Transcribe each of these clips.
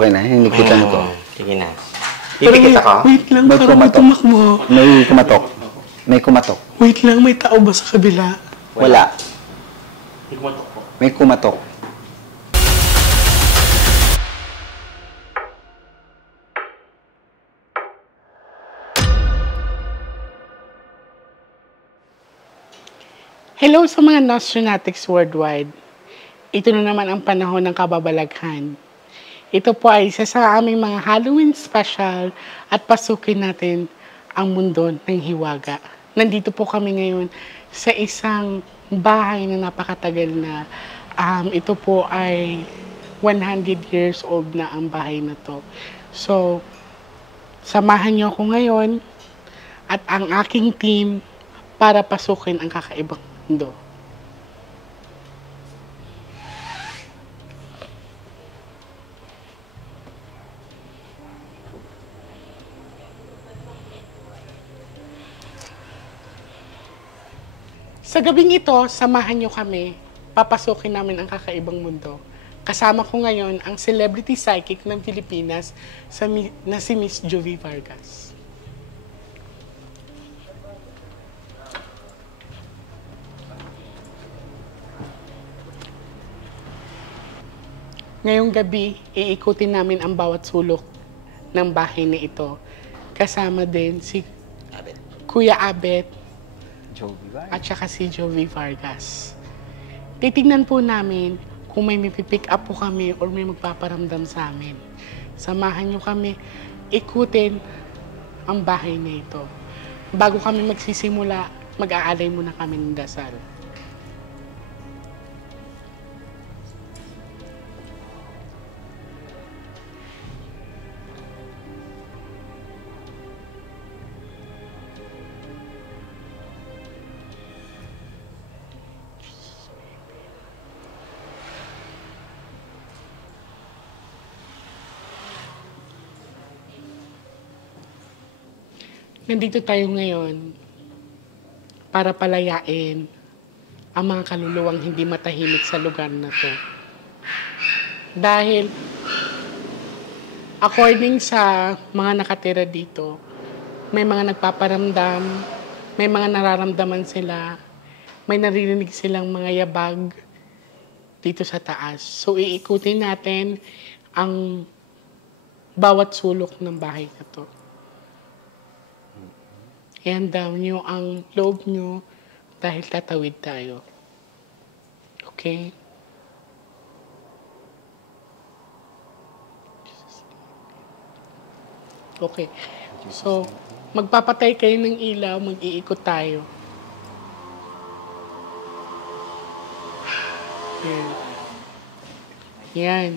Okay na, hinikitan ko. Sige na. Pipikit ako? Wait lang, May parang may kumatok. tumakbo. May kumatok. May kumatok. Wait lang, may tao ba sa kabila? Wala. May kumatok po. May kumatok. Hello sa mga Nostronatics worldwide. Ito na naman ang panahon ng kababalaghan. Ito po ay isa sa aming mga Halloween special at pasukin natin ang mundo ng hiwaga. Nandito po kami ngayon sa isang bahay na napakatagal na. Ito po ay 100 years old na ang bahay na to. So, samahan niyo ako ngayon at ang aking team para pasukin ang kakaibang mundo. Sa gabing ito, samahan niyo kami, papasukin namin ang kakaibang mundo. Kasama ko ngayon ang celebrity psychic ng Pilipinas na si Miss Jovie Vargas. Ngayong gabi, iikutin namin ang bawat sulok ng bahay na ito. Kasama din si Kuya Abet at saka si Jovie Vargas. Titignan po namin kung may pipick up po kami or may magpaparamdam sa amin. Samahan nyo kami, ikutin ang bahay na ito. Bago kami magsisimula, mag-aalay muna kami ng dasal. Nandito tayo ngayon para palayain ang mga kaluluwang hindi matahimik sa lugar na to. Dahil, according sa mga nakatira dito, may mga nagpaparamdam, may mga nararamdaman sila, may naririnig silang mga yabag dito sa taas. So, iikutin natin ang bawat sulok ng bahay na to. Ihanda nyo ang loob nyo dahil tatawid tayo. Okay? Okay. So, magpapatay kayo ng ilaw, mag-iikot tayo. Yan. Yan.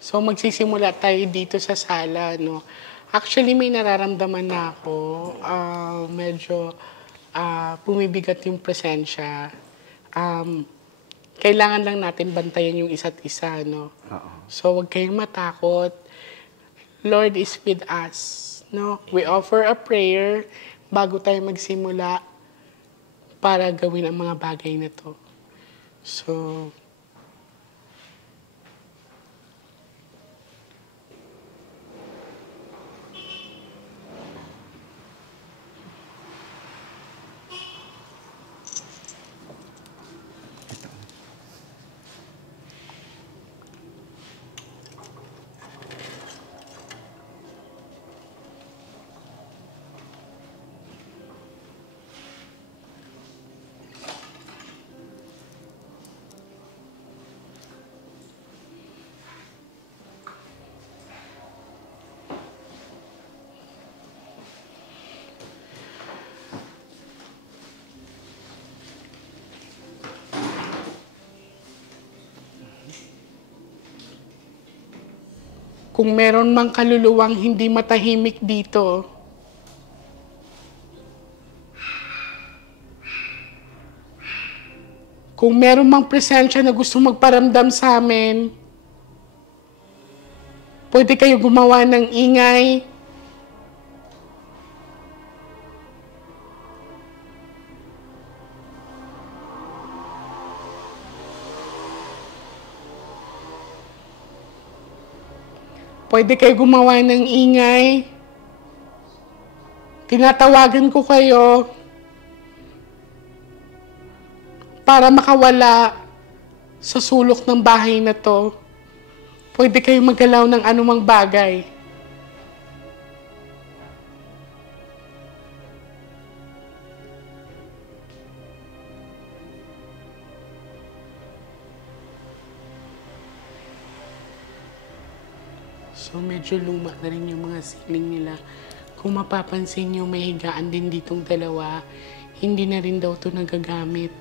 So, magsisimula tayo dito sa sala, no? Actually, may nararamdaman na ako. Medyo bumibigat yung presensya. Kailangan lang natin bantayan yung isa't isa, no? So, huwag kayong matakot. Lord is with us, no? We offer a prayer bago tayo magsimula para gawin ang mga bagay na to. So, kung meron mang kaluluwang hindi matahimik dito, kung meron mang presensya na gusto magparamdam sa amin, pwede kayo gumawa ng ingay. Pwede kayo gumawa ng ingay. Tinatawagan ko kayo para makawala sa sulok ng bahay na to. Pwede kayo maggalaw ng anumang bagay. So, medyo luma na rin yung mga ceiling nila. Kung mapapansin nyo, may higaan din ditong dalawa. Hindi na rin daw ito nagagamit.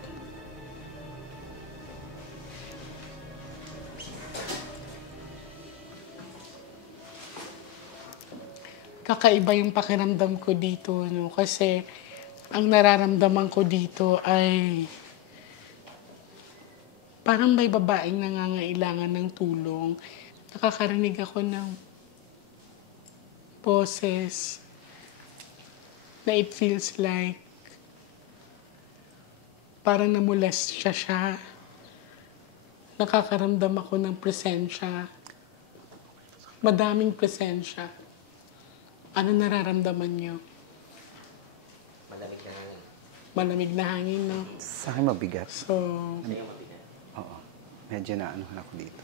Kakaiba yung pakiramdam ko dito, no? Kasi ang nararamdaman ko dito ay parang may babaeng nangangailangan ng tulong. Nakakarinig ako ng boses na it feels like parang namolest siya. Nakakaramdam ako ng presensya. Madaming presensya. Ano nararamdaman niyo? Malamig na hangin. Malamig na hangin, no? Sa akin mabigat. So, Sa'yo mabigat. Oo. Medyo naanuhan ako dito.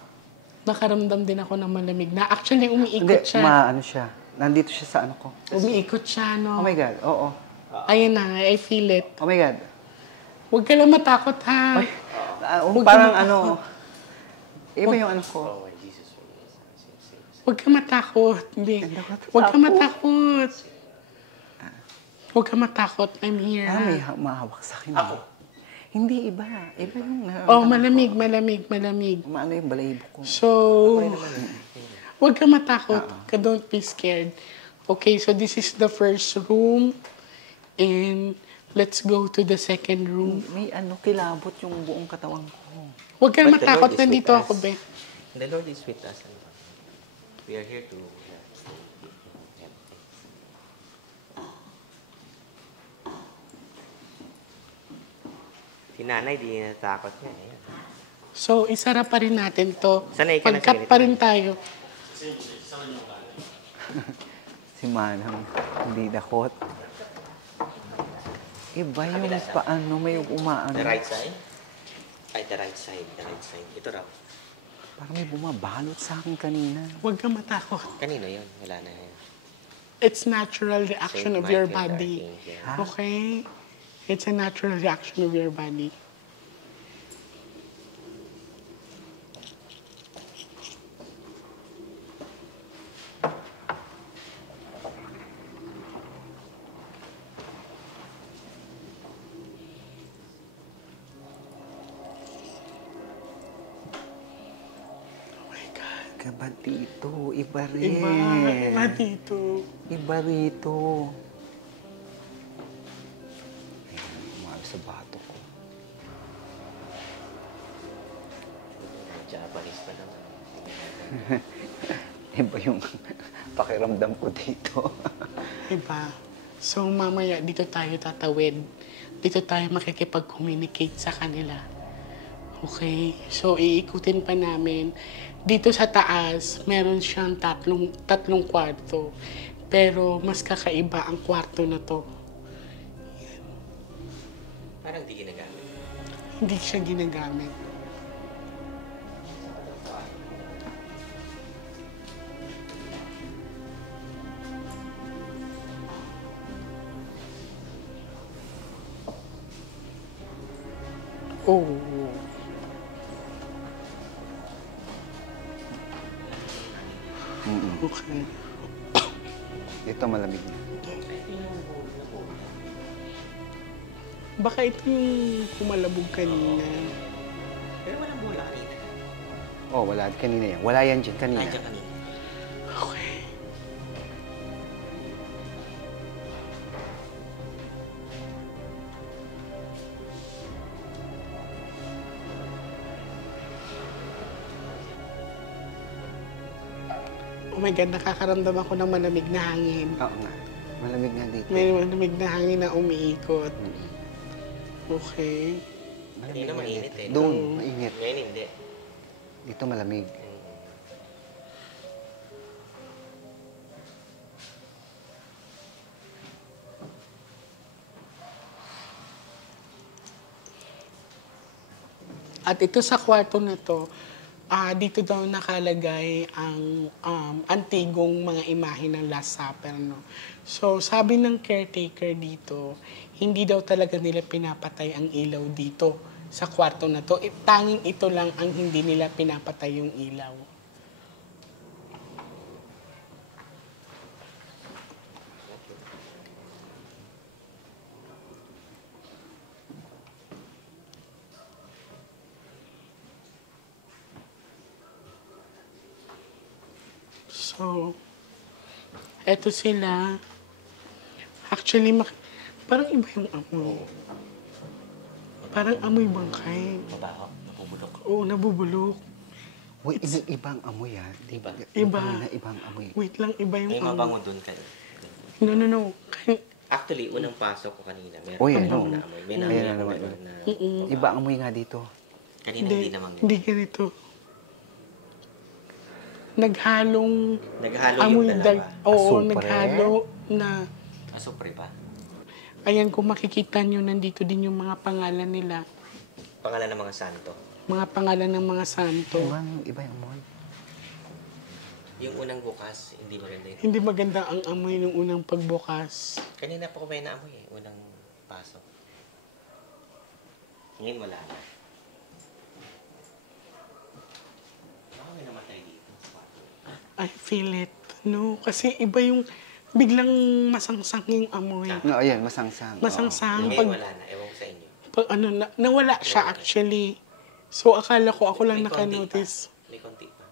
nakaramdam din ako ng malamig na. Actually, Hindi, umiikot siya. maano siya. Nandito siya sa ano ko. Umiikot siya, no? Oh my God, oo. Ayun na, I feel it. Oh my God. Huwag ka lang matakot, ha? Ay, Huwag parang ka ano, iba yung ano ko. Oh, my Jesus. Huwag ka matakot. Hindi. Huwag ka matakot. Huwag ka matakot. I'm here. Parang may mahawak sa akin. Ako? Hindi, iba. Iba yung Oh, malamig, malamig, malamig. Maano yung balahibo ko. So, huwag ka matakot. Don't be scared. Okay, so this is the first room. And let's go to the second room. May ano, kilabot yung buong katawan ko. Huwag ka But the matakot. Lord is Nandito with ako, us. be. The Lord is with us. We are here to... Si nanay, di natakot niya. Eh. So, isara pa rin natin to. Sanay ka na sa Pag-cut ganito. pa rin tayo. Si Manang, hindi dakot. Iba yung paano, may umaano. The right side? Ay, the right side. The right side. Ito raw. Parang may bumabalot sa akin kanina. Huwag ka matakot. Kanino yun? Wala na yan. It's natural reaction Saint of your Michael, body. Archangel. Okay? It's a natural reaction of your body. Oh my God. Iba dito, iba rin. Iba dito. Iba rito. Ayan, umalo sa bato ko. Japanese pa naman. Iba yung pakiramdam ko dito. Diba? So, mamaya dito tayo tatawid. Dito tayo makikipag-communicate sa kanila. Okay? So, iikutin pa namin. Dito sa taas, meron siyang tatlong kwarto. Pero, mas kakaiba ang kwarto na to. Parang di ginagamit. Hindi siya ginagamit. Oh. Okay. Ito malamig na. Baka ito yung pumalabog kanina. Pero walang bola kanina. Oh, wala kanina yan. Wala yan dyan kanina. Nandiyan kanina. Okay. Oh my God, nakakaramdam ako ng malamig na hangin. Oo nga. Malamig nga dito. May malamig na hangin na umiikot. Okay. Hindi na mainit eh. Doon, mainit. Ngayon hindi. Dito malamig. At ito sa kwarto na to, dito daw nakalagay ang antigong mga imahe ng Last Supper, no? So, sabi ng caretaker dito, hindi daw talaga nila pinapatay ang ilaw dito sa kwarto na to. Tanging ito lang ang hindi nila pinapatay yung ilaw. So, eto sila. Actually, parang iba yung amoy. Parang amoy bangkay. Mabaho, napubulok. Oo, nabubulok. Wait, ibang amoy ah. Iba. Iba. Na ibang amoy. Wait lang, iba yung May amoy. mabango dun kayo. No. Actually, unang pasok ko kanina, meron Uy, pa ano? na amoy. May Ayan naamoy na ako naman. gano'n na... Iba amoy nga dito. Kanina hindi naman. Hindi ganito. Naghalong Naghalo amoy yung dalawa. Oo, Asupre? naghalo na... Asupre pa. Ayan, kung makikita nyo, nandito din yung mga pangalan nila. Pangalan ng mga santo. Mga pangalan ng mga santo. Iba yung amoy. Yung unang bukas, hindi maganda yun. Hindi maganda ang amoy ng unang pagbukas. Kanina po ko may naamoy eh, unang pasok. Ngayon wala na. Baka may namatay dito. I feel it. No, kasi iba yung biglang masangsang yung amoy. No, ayan, masangsang. Masangsang. Ngayon wala na, ewan ko sa inyo. Pag nawala siya actually. So, akala ko ako lang May konti nakanotice. pa. May konti pa.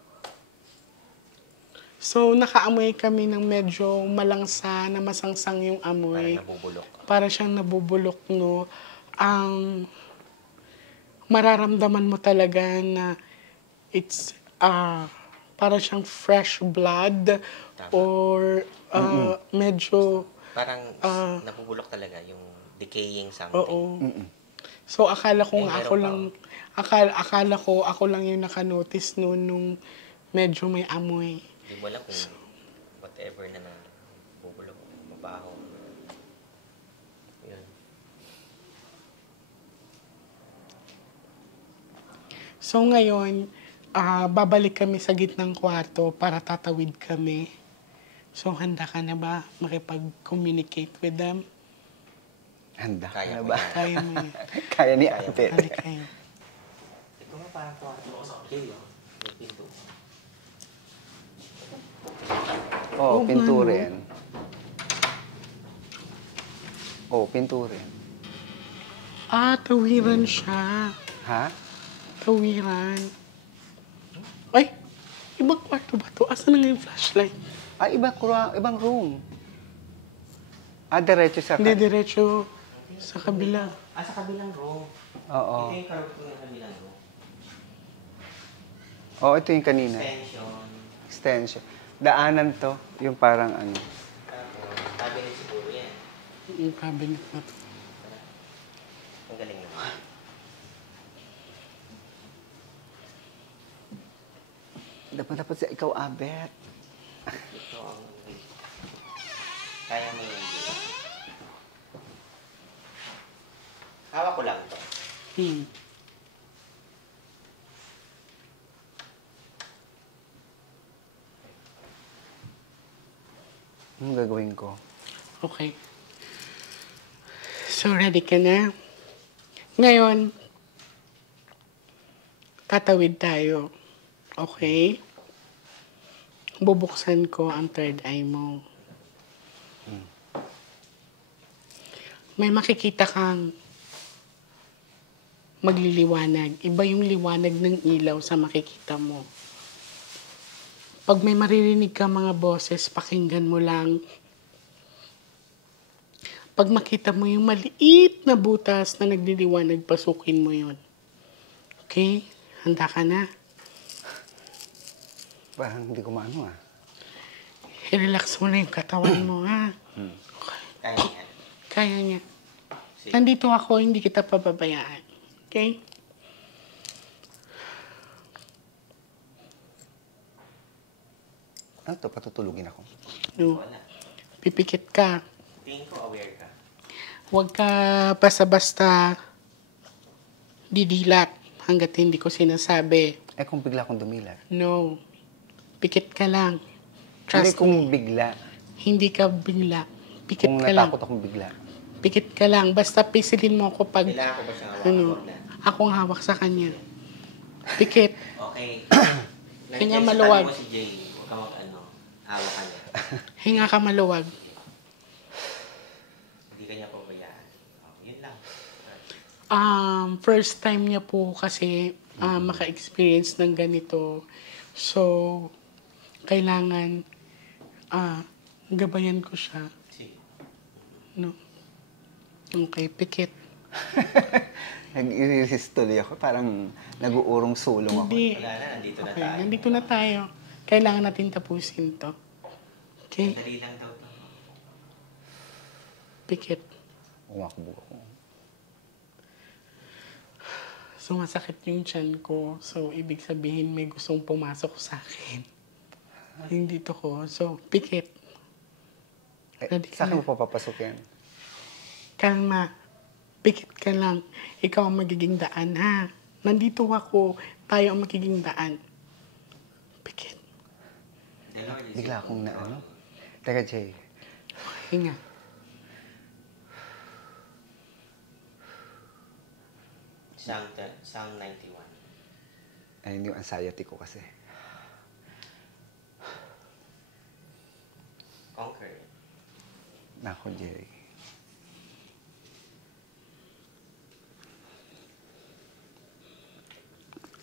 So, nakaamoy kami ng medyo malangsa na masangsang yung Parang amoy. nabubulok. Para siyang nabubulok, no? Ang mararamdaman mo talaga na it's para siyang fresh blood or medyo Parang nabubulok talaga yung decaying something. oo. So akala ko Eh, nga meron ako pa, lang akala ko ako lang yung nakanotice noon nung medyo may amoy. Hindi mo alam kung whatever na nabubulok, mabaho. Yun. So ngayon, babalik kami sa gitnang kwarto para tatawid kami. So handa ka na ba makipag-communicate with them? Handa ka Kaya na ko ba? yan. Kaya mo yun. Kaya ni ate. Halik kayo. Ito nga parang kwarto ko sa okay, oh. May pinto. Oo, Oo, pintura ano? yan. Oo, pintura yan. Tawiran siya. Ha? Tawiran. Ay, ibang kwarto ba to? Asan na nga yung flashlight? Ibang room. Diretso sa... Hindi, diretso sa kabila. Sa kabilang room. Oo. Ito yung karugtong ng kabilang room. Oo, ito yung kanina. Extension. Extension. Daanan to. Yung parang ano. Tapos, cabinet siguro yan. Yung cabinet na to. Ang galing naman. Dapat sa ikaw, Abet. Ito ang... Kaya mo yun dito. Hawak ko lang ito. Anong gagawin ko? Okay. So, ready ka na? Ngayon, tatawid tayo. Okay? Bubuksan ko ang third eye mo. May makikita kang magliliwanag. Iba yung liwanag ng ilaw sa makikita mo. Pag may maririnig ka mga boses, pakinggan mo lang. Pag makita mo yung maliit na butas na nagliliwanag, pasukin mo yun. Okay? Handa ka na? Parang hindi ko maano ah. I-relax mo na yung katawan mo, ha? Kaya yan. Kaya niya. Sige. Nandito ako, hindi kita pababayaan. Okay? Ano to? Patutulugin ako. No. Wala. Pipikit ka. Tingin ko aware ka. Huwag ka basta-basta didilat, hanggat hindi ko sinasabi. Eh kung bigla akong dumilat. No. Pikit ka lang. Hindi Trust kung me. bigla. Hindi ka bigla. Pikit Kung ka lang. natakot akong bigla. Pikit ka lang. Basta pisilin mo ako pag Kailangan ko ba siyang ano, hawak na? akong hawak sa kanya. Pikit. Okay. Hinga Nandiyan sa maluwag. tabi mo si Jay. Huwag ka hawak ka niya. Hinga ka maluwag. Hindi ka niya pabayaan. Yun lang. First time niya po kasi maka-experience ng ganito. So, kailangan gabayan ko siya. Sige. No? Okay, pikit. Nag-resist tuloy ako. Parang nag-uurong sulong ako. Hindi. Wala na, nandito na Okay, tayo. nandito na tayo. Kailangan natin tapusin to. Okay, Dali lang daw to. pikit. Umakbo ako. Sumasakit yung tiyan ko. So, ibig sabihin may gustong pumasok sa akin. Hindi to ko. So, pikit. Ready ka Sa akin na? mo papapasukin. Kalma. Pikit ka lang. Ikaw ang magiging daan, ha? Nandito ako. Tayo ang magiging daan. Pikit. Bigla akong na ano. Teka, Jay. Hinga. Sang 91. Ayun yung anxiety ko kasi. Conquer it. Nako, Jay.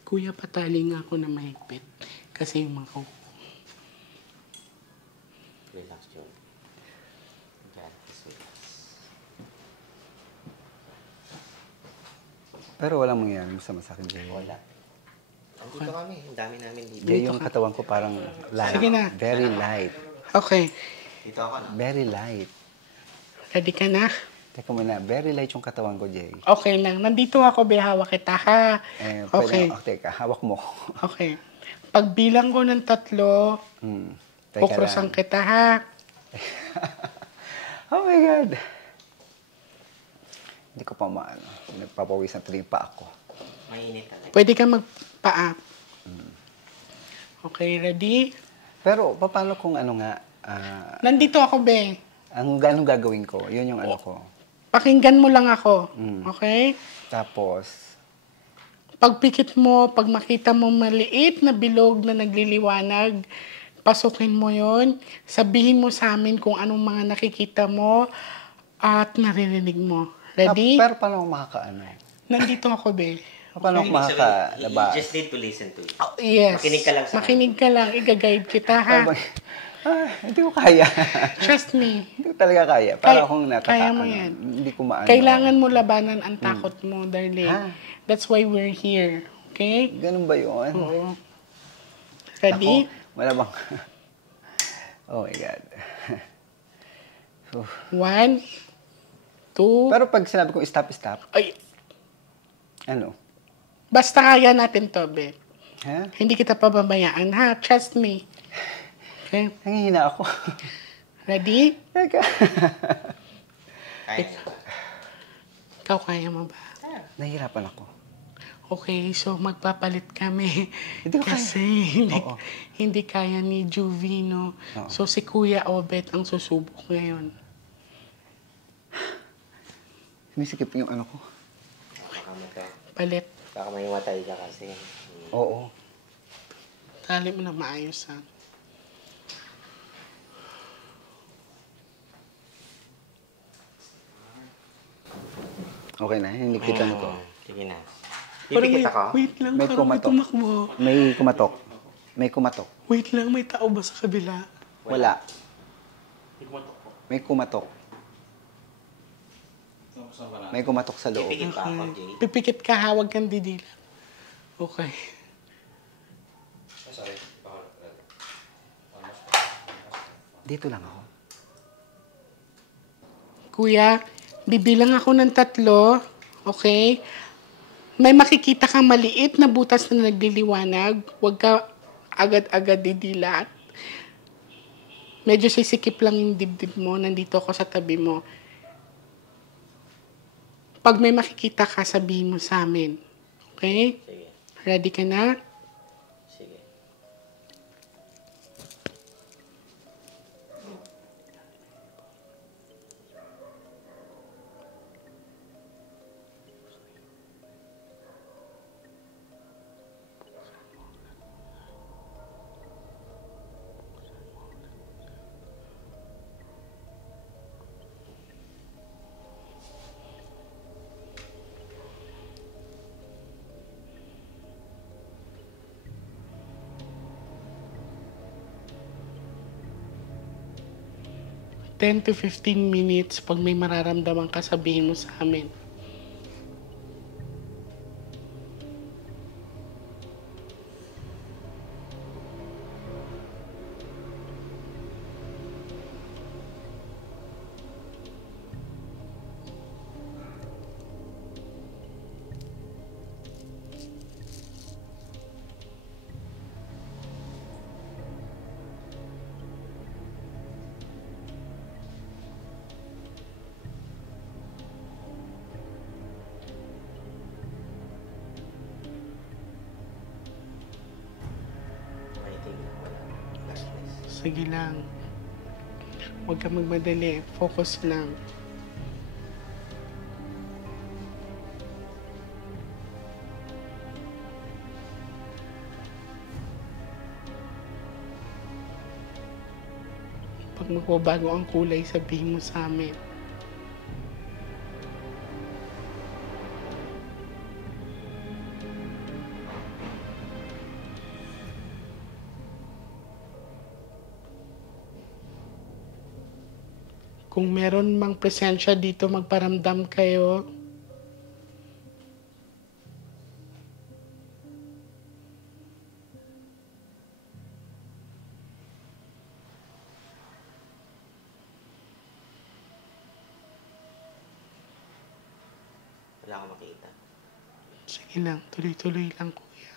Kuya, patali nga ako na mahigpit. Kasi yung mga Relax, John. Diyan, relax. Pero walang mangyari masama sa akin, Jay. Wala. Andito kami. Ang dami namin dito. Jay, yung katawan ko parang light. Sige na. Very light. Okay. Dito ako na. Very light. Ready ka na? Teka muna, very light yung katawan ko, Jay. Okay lang. Nandito ako, behawak kita, ha? Eh, Okay. Teka, hawak mo. Okay. Pagbilang ko ng 3, Teka kukrusan lang. kita, ha? Oh my God. Hindi ko pa maano. Nagpapawisan tuloy pa ako. Mainit talaga. Pwede ka magpaa. Okay, ready? Pero, paano kung ano nga, Nandito ako, be. anong gagawin ko? Yun yung ano ko. Pakinggan mo lang ako. Mm. Okay? Tapos, Pagpikit mo, pag makita mo maliit na bilog na nagliliwanag, pasukin mo yon. Sabihin mo sa amin kung anong mga nakikita mo at naririnig mo. Ready? pero paano ako makakaano? Nandito ako, be. Paano ako makakalabas? You just need to listen to it. Oh, yes. Makinig ka lang sa Makinig ka lang. Iga-guide kita, ha? Hindi ko kaya. Trust me. Hindi ko talaga kaya. Kaya- Para akong kaya mo yan. Hindi ko maano. Kailangan mo labanan ang takot mo, darling. Ha? That's why we're here. Okay? Ganun ba yun? Oo. Ready? Ako, wala bang... oh my God. 1, 2, Pero pag sinabi kong stop, ay, ano? basta kaya natin to, be. Ha? Hindi kita pababayaan, ha? Trust me. Okay? Nangihina ako. Ready? Teka. Kaya niya ba? Ikaw kaya mo ba? Nahihirapan ako. Okay, so magpapalit kami. Hindi ko kaya. Kasi hindi, Oo. hindi kaya ni Juvino. Oo. So si Kuya Obet ang susubok ngayon. Sinisikip yung ano ko. Palit. Baka may matay ka kasi. Oo. Tali mo na maayos, ha? Okay na, hinikita mo to. Sige na. Parang Pipikit ako? Wait lang, May parang may kumatok. tumakbo. May kumatok. May kumatok. Wait lang, may tao ba sa kabila? Wala. May kumatok. May kumatok sa loob. Pipikit pa ako, Okay. Jay. Pipikit ka, hawag kang didila. Okay. Dito lang ako. Kuya, bibilang ako ng 3. Okay? May makikita kang maliit na butas na nagliliwanag. Huwag ka agad-agad didilat. Medyo sisikip lang yung dibdib mo. Nandito ako sa tabi mo. Pag may makikita ka, sabihin mo sa amin. Okay? Sige. Ready ka na? Sige. Ten to 15 minutes pag may mararamdaman ka, sabihin mo sa amin. Waiting lang. Wala. Lastness. Sige lang. Huwag kang magmadali. Focus lang. Pag magbabago ang kulay, sabihin mo sa amin. Kung meron mang presensya dito, magparamdam kayo. Wala akong makita. Sige lang, tuloy-tuloy lang, kuya.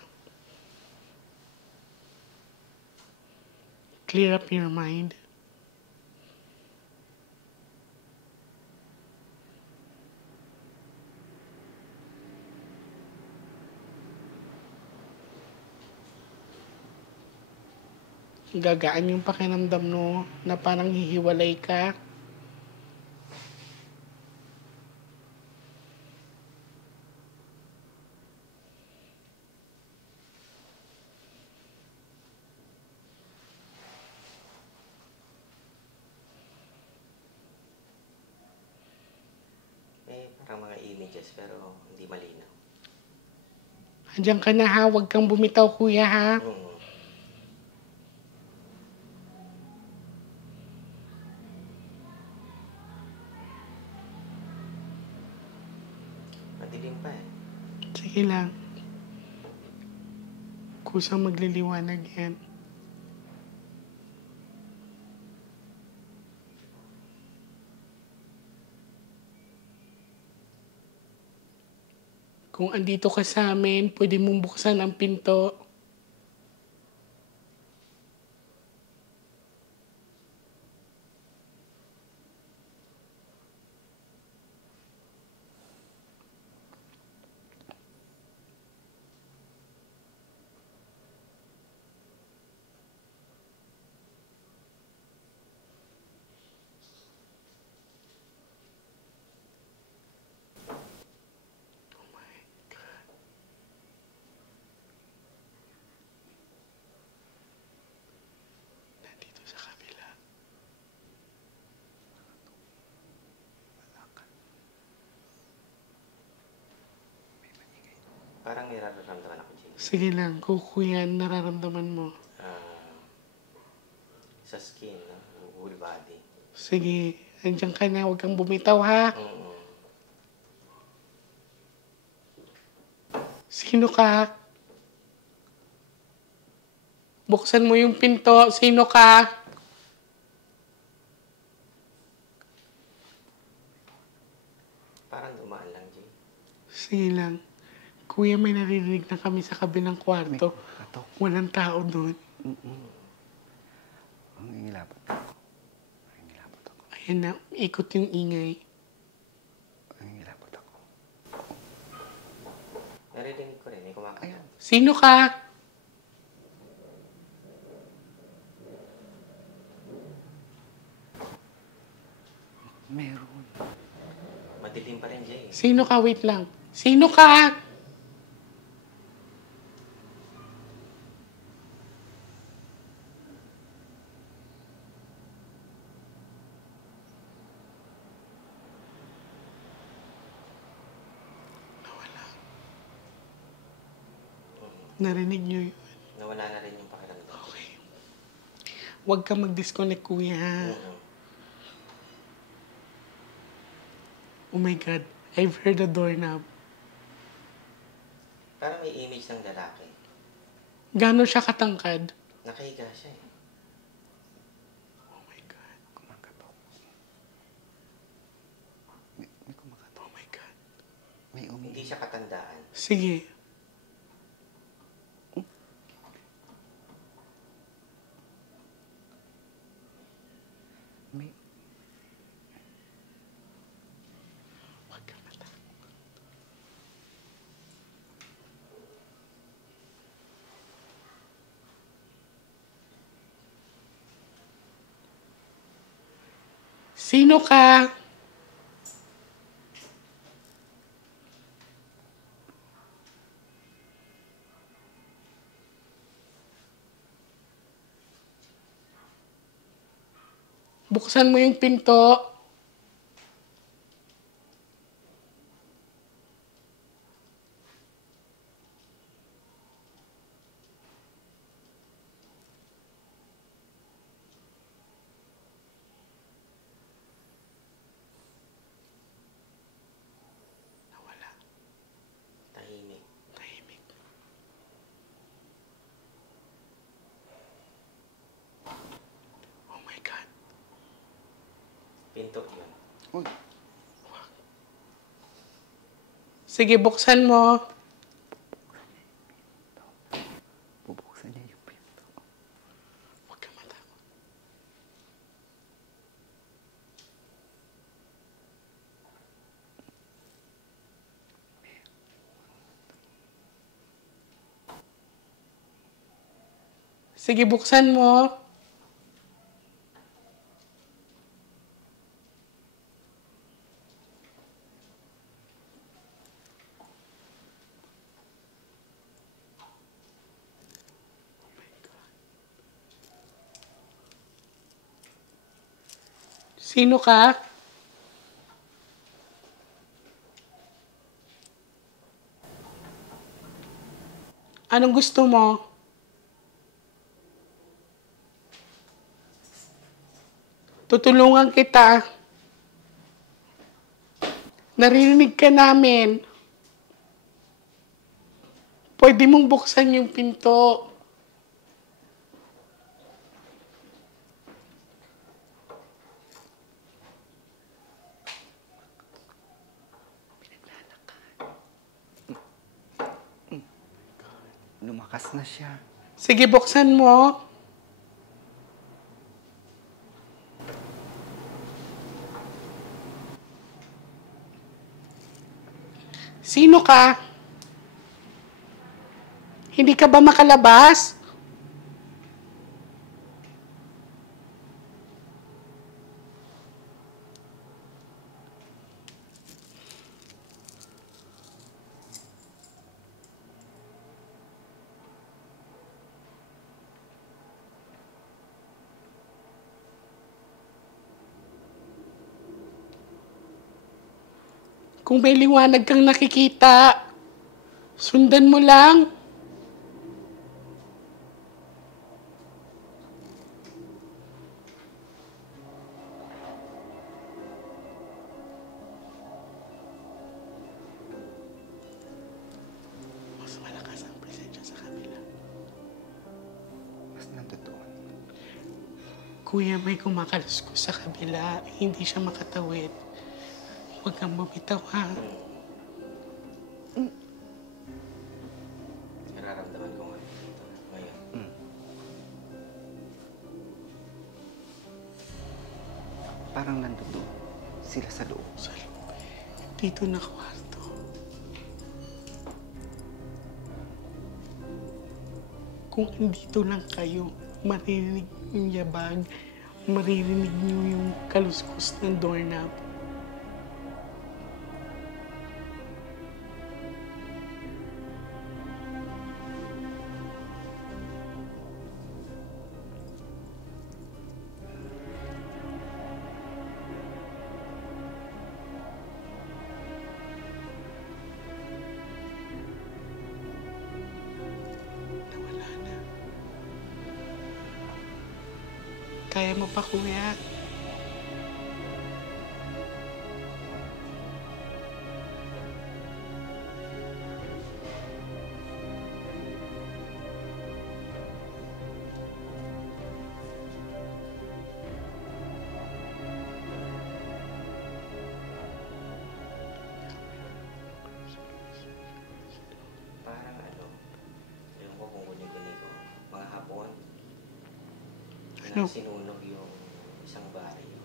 Clear up your mind. Gagaan yung pakiramdam mo na parang hihiwalay ka. Parang mga images pero hindi malinaw. Andiyan ka na ha, huwag kang bumitaw, kuya ha. Madilim pa eh. Sige lang. Kusang magliliwanag yan. Kung andito ka sa amin, pwede mong buksan ang pinto. Nandito sa kabila. Parang may nararamdaman ako, Jay. Sige lang, kukuyan, nararamdaman mo. Sa skin, no? Whole body. Sige, andyan ka na, huwag kang bumitaw ha. Sino ka? Buksan mo yung pinto, sino ka? Parang dumaan lang, Jay. Sige lang. Kuya, may naririnig na kami sa kabilang kwarto. Katok. Walang tao doon. Ang ingilapot ako. Ayan na, ikot yung ingay. Ang ingilapot ako. Narinig ko rin, may kumakain. Ayan. Sino ka? Meron. Madilim pa rin, Jay. Sino ka? Wait lang. Sino ka? Narinig niyo yun? Nawala na rin yung pakiramdam. Okay. Huwag ka mag-disconnect, kuya. Mhm. Oh my God. I've heard the doorknob. Parang may image ng lalaki. Gano'n siya katangkad? Nakahiga siya eh. Oh my God. Kumakatok. May kumakatok. Oh my God. May Hindi siya katandaan. Sige. May... Huwag ka matakot. Sino ka? Buksan mo yung pinto. Nawala. Tahimik. Tahimik. Oh my God. Pinto yun. Uy, Sige, buksan mo. bubuksan niya yung pinto. Huwag ka matakot. Sige, buksan mo. Sino ka? Anong gusto mo? Tutulungan kita. Narinig ka namin. Pwede mong buksan yung pinto. Lumakas na siya. Sige, buksan mo. Sino ka? Hindi ka ba makalabas? Kung may liwanag kang nakikita, sundan mo lang. Mas malakas ang presensya sa kabila. Mas nandoon. Kuya, may kumakaluskos sa kabila. Hindi siya makatawid. Huwag kang bumitaw, ha? Nararamdaman ko nga dito ngayon. Parang nandoon. Sila sa loob. Sa loob. Dito na kwarto. Kung andito lang kayo, maririnig yung yabag, maririnig niyo yung kaluskos ng doorknob. Nawala na. Kaya mo pa, kuya. Parang ano, yung ko kung guni-guni ko, mga hapon, Ano? na sinunog yung isang baryo.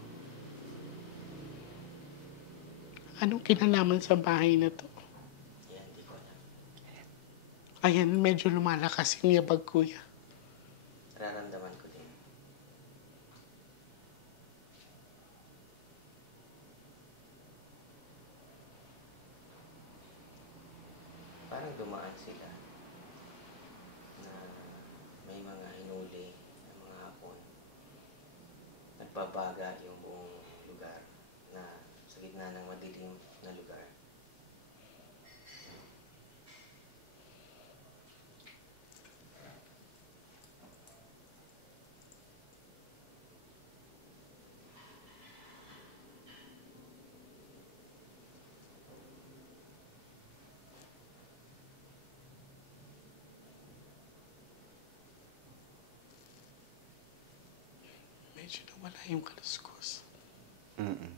Anong kinalaman sa bahay na to? Yan, hindi ko alam. Ayan, medyo lumalakas yung yabag, kuya. Nararamdaman ko din. Parang dumaan sila na may mga hinuli na mga hapon. Nagbabaga yung buong lugar na sa gitna ng madilim na lugar. Medyo nawala yung kaluskos. Mm-mm.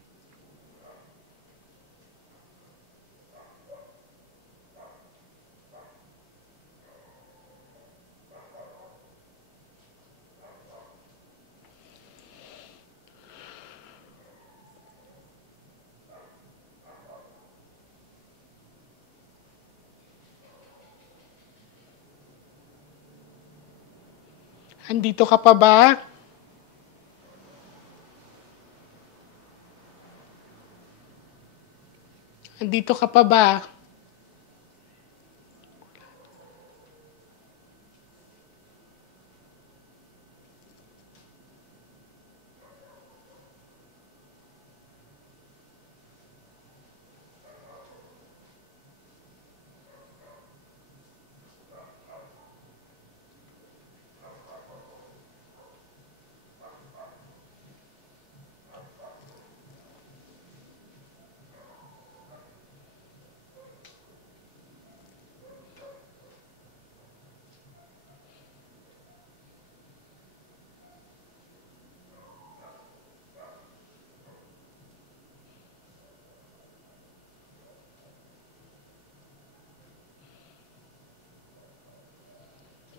Andito ka pa ba? Andito ka pa ba?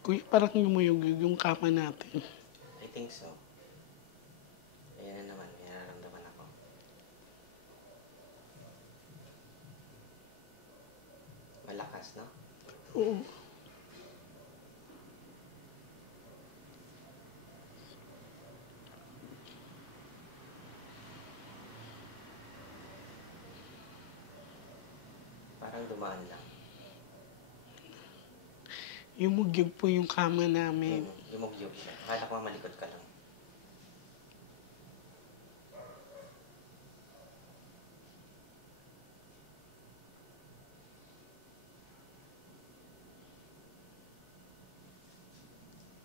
Kuya, parang lumuyog yung kama natin. I think so. Ayan na naman, may nararamdaman ako. Malakas, no? Oo. Parang dumaan lang. Yumugyog po yung kama namin. Yumugyog siya. Akala ko malikot ka lang.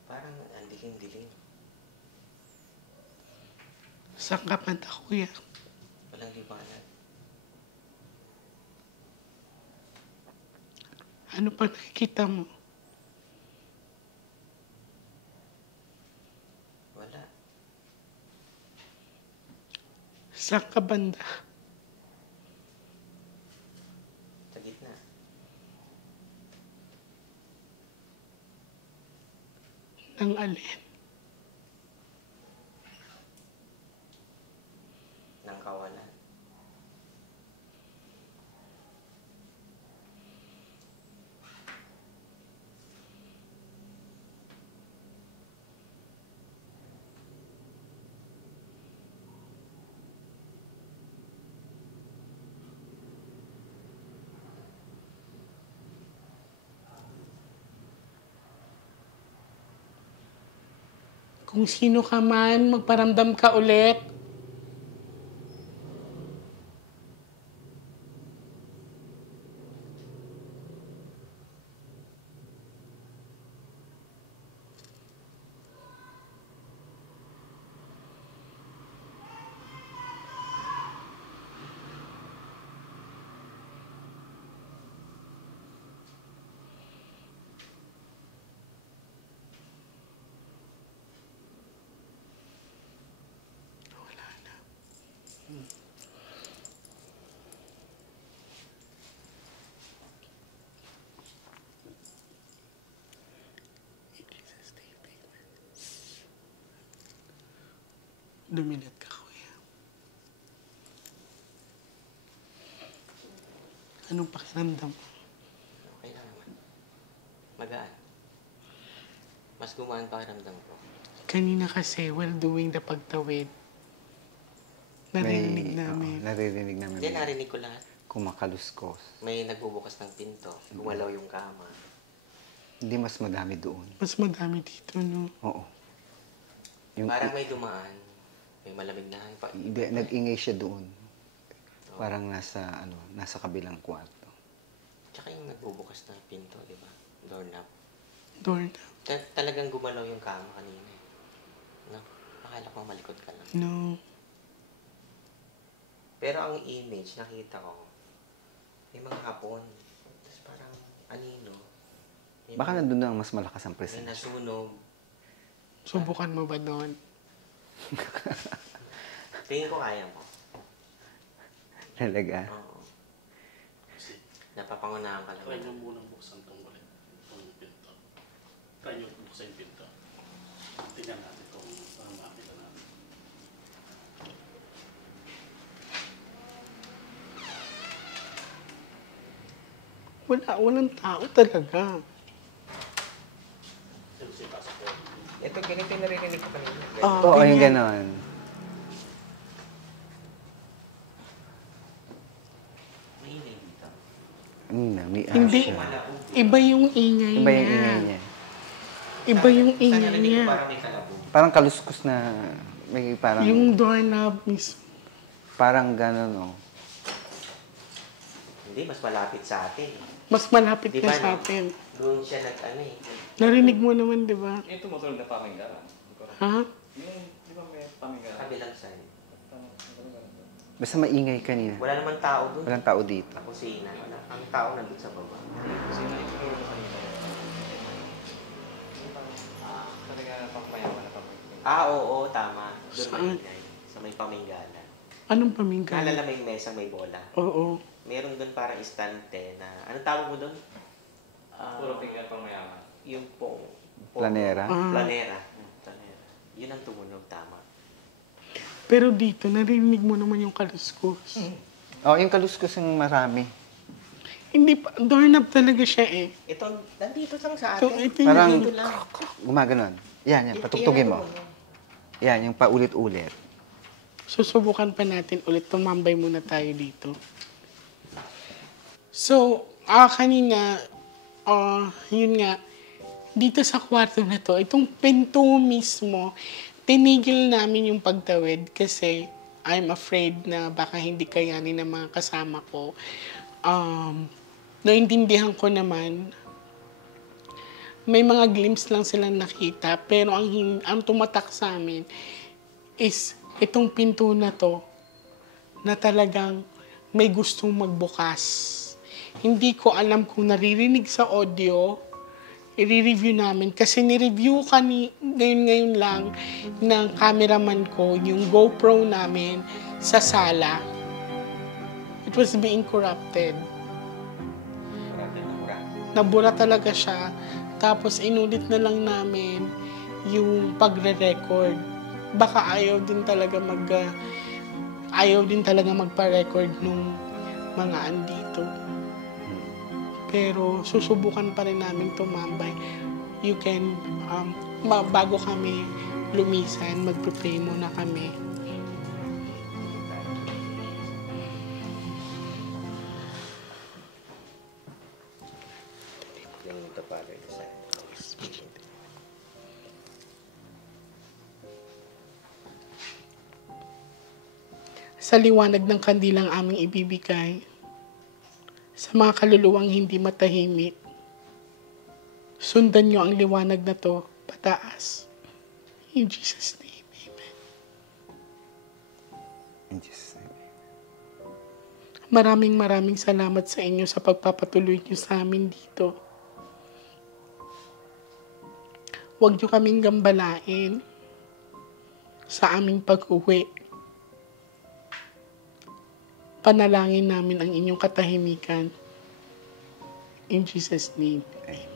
Parang ang dilim-dilim. Saan ka banda, kuya? Walang liwanag. Ano pa nakikita mo? Wala. Saan ka banda? Sa gitna. Ng alin? Ng kawalan. Kung sino ka man, magparamdam ka ulit. Dumilat ka, kuya. Anong pakiramdam mo? Okay lang naman. Magaan. Mas gumaan pakiramdam ko. Kanina kasi, while doing the pagtawid, narinig namin. Naririnig namin. Hindi, narinig ko lahat. Kumakaluskos. May nagbubukas ng pinto. Gumalaw yung kama. Hindi mas madami doon. Mas madami dito, no? Oo. Yung, Parang may dumaan. May malamig na hangin pa. hindi, nag-ingay siya doon. Parang nasa kabilang kwarto. Tsaka yung nagbubukas ng pinto, di ba? Doorknob. Doorknob. Talagang gumalaw yung kama kanina. No? Akala ko malikod ka lang. No. Pero ang image, nakita ko, may mga hapon. Tapos parang anino. May Baka nandun na ang mas malakas ang may presensya. nasunog. Subukan mo ba doon? Tingin ko kaya mo. Talaga. Oo. Napapangunahan ka Try nyo lang. munang buksan itong ulit. Itong pinto. Try nyo buksan yung pinto. Tingnan natin kung makakita natin. Walang tao talaga. Ito siya pasok ko. Ito, ganito yung narinig ko kanina. Oo, yung ganon. May ingay dito. May Hindi. siya. Iba yung ingay Iba yung niya. ingay niya. Iba yung Sa ingay narinig ko niya. parang may kalabog. Parang kaluskos na, may parang, Yung doorknob mismo. parang ganon, oh. Hindi, mas malapit sa atin. Mas malapit Di na ba, sa no? atin. Doon siya nag-ano eh. Narinig mo naman, di ba? Yung tumutunog na paminggaran. Ha? Yung, di ba may paminggaran? Kabilang side. Basta maingay kanina. Wala namang tao doon. Walang tao dito. Sa kusina. Wala. Ang tao nandun sa baba. Sino yung tinuro ko kanina? Talaga pangmayaman na paminggaran. Oo, tama. Doon Saan? maingay. Sa may paminggalan. Anong paminggan? Naalala mo yung mesa may bola? Oo. Meron doon parang istante na... Anong tawag mo doon? Puro pinggan pangmayaman. Yung pong... Planera. Planera. Planera. Yun ang tumunog, tama. Pero dito, narinig mo naman yung kaluskos. Oh, yung kaluskos yung marami. Hindi pa, doorknob talaga siya eh. Ito, nandito lang sa So, atin. ito yung Parang Dito lang. gumaganon. Yan, patugtugin mo. Yan, yung paulit-ulit. susubukan pa natin ulit. Tumambay muna tayo dito. So, kanina, yun nga, dito sa kwarto na to, itong pinto mismo, tinigil namin yung pagtawid kasi I'm afraid na baka hindi kayanin ng mga kasama ko. Naintindihan ko naman, may mga glimpse lang silang nakita, pero ang tumatak sa amin is itong pinto na to na talagang may gustong magbukas. Hindi ko alam kung naririnig sa audio, i-review namin. Kasi ni-review ngayon lang ng cameraman ko yung GoPro namin sa sala. It was being corrupted. Nabura talaga siya. Tapos inulit na lang namin yung pagre-record. Baka ayaw din talaga magpa-record nung mga andito. Pero susubukan pa rin namin tumambay. You can, bago kami lumisan, magpe-pray muna kami. Yung ito pala sa sa liwanag ng kandilang aming ibibigay, sa mga kaluluwang hindi matahimik. Sundan niyo ang liwanag na to pataas. In Jesus' name, amen. In Jesus' name. Maraming salamat sa inyo sa pagpapatuloy niyo sa amin dito. Huwag niyo kaming gambalain sa aming pag-uwi. Panalangin namin ang inyong katahimikan. In Jesus' name, amen.